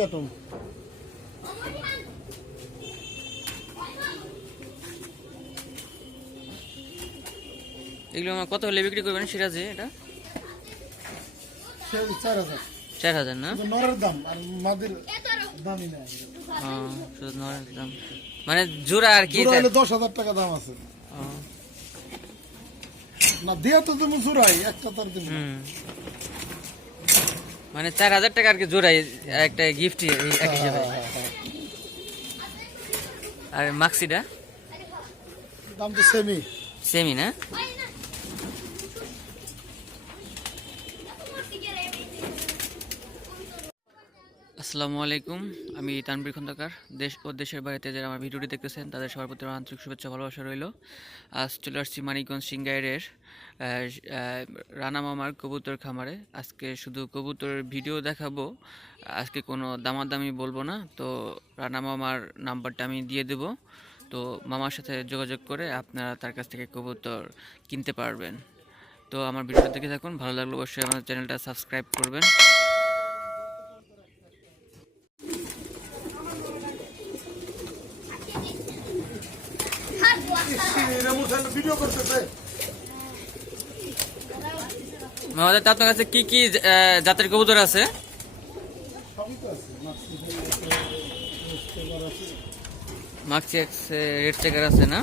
কাটুন এগুলো আমার কত হলে বিক্রি করবেন সিরাজে এটা? চার হাজার। চার হাজার না? নরের দাম আর মাদের দামই নাই। নরের দাম। মানে জোড়া আর কি দশ হাজার টাকা দাম আছে। না দিয়া তো তুমি জোড়াই একটা তার দিন মানে চার হাজার টাকা আর কি জোড়াই একটা গিফট এক হিসেবে। আর মাক্সিটা দাম তো সেমি সেমি না? আসসালামু আলাইকুম। আমি তানবীর খন্দকার। দেশ ও দেশের বাড়িতে যারা আমার ভিডিওটি দেখতেছেন, তাদের সবার প্রতি আন্তরিক শুভেচ্ছা ভালোবাসা রইল। আজ চলে আসছি মানিকগঞ্জ সিঙ্গাইরের রানা মামার কবুতর খামারে। আজকে শুধু কবুতরের ভিডিও দেখাবো, আজকে কোনো দামাদামি বলব না। তো রানা মামার নাম্বারটা আমি দিয়ে দেব। তো মামার সাথে যোগাযোগ করে আপনারা তার কাছ থেকে কবুতর কিনতে পারবেন। তো আমার ভিডিওটা দেখে থাকুন। ভালো লাগলে অবশ্যই আমার চ্যানেলটা সাবস্ক্রাইব করবেন। ভিডিও করতেছে আমাদের তো আপনার কাছে কি কি জাতের কবুতর আছে? রেড চেকার আছে না।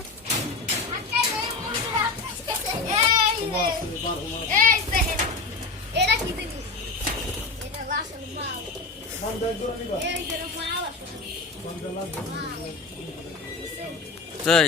তাই?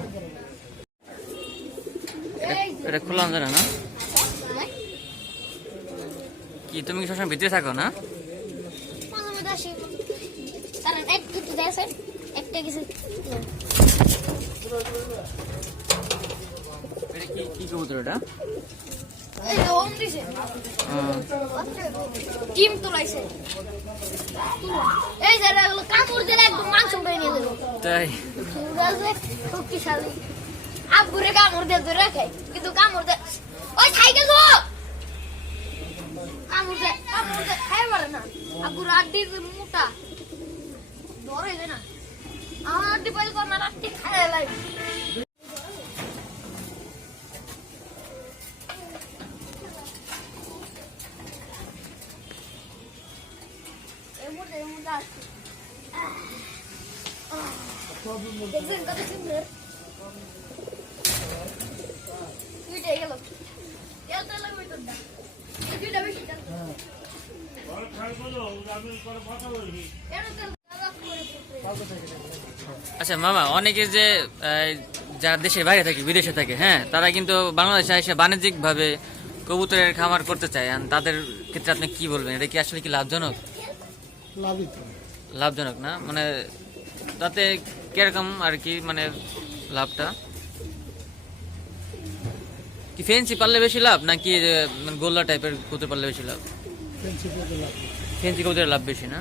এটা খোলা জানা না কি তুমি কি সবসময় ভিতরে থাকো না? কি কবুতর এটা? ডিম তোলাইছে এই যে এগুলো কামড় দিলে একদম মাংস উঠে নিয়ে দেবো তাই? শক্তিশালী। আবগুরে কামড় দিয়ে ধরে রাখে। কিন্তু কামড় দে। ওই সাইকেল গো কামড় দে কামড় দে। খাই পারে না। আবগুর আড্ডি মোটা। ধরে না। আমার আড্ডি পাইল না আড্ডি খাই লাই এমন এমন আসছে দেখছেন কত সুন্দর দুইটাই গেল এটা লাগবে তোরটা এই দুইটা বেশি টান এটা তো দাদা করে পুত্রে। আচ্ছা মামা, অনেকে যে যারা দেশের বাইরে থাকে, বিদেশে থাকে হ্যাঁ তারা কিন্তু বাংলাদেশে এসে বাণিজ্যিক ভাবে কবুতরের খামার করতে চায়। তাদের ক্ষেত্রে আপনি কি বলবেন? এটা কি আসলে কি লাভজনক? লাভজনক না? মানে তাতে কীরকম আর কি মানে লাভটা? কি ফেন্সি পারলে বেশি লাভ? নাকি মানে গোল্লা টাইপের কবুতর পারলে বেশি লাভ? পেতে লাভ। ফেন্সি কবুতরের লাভ বেশি না?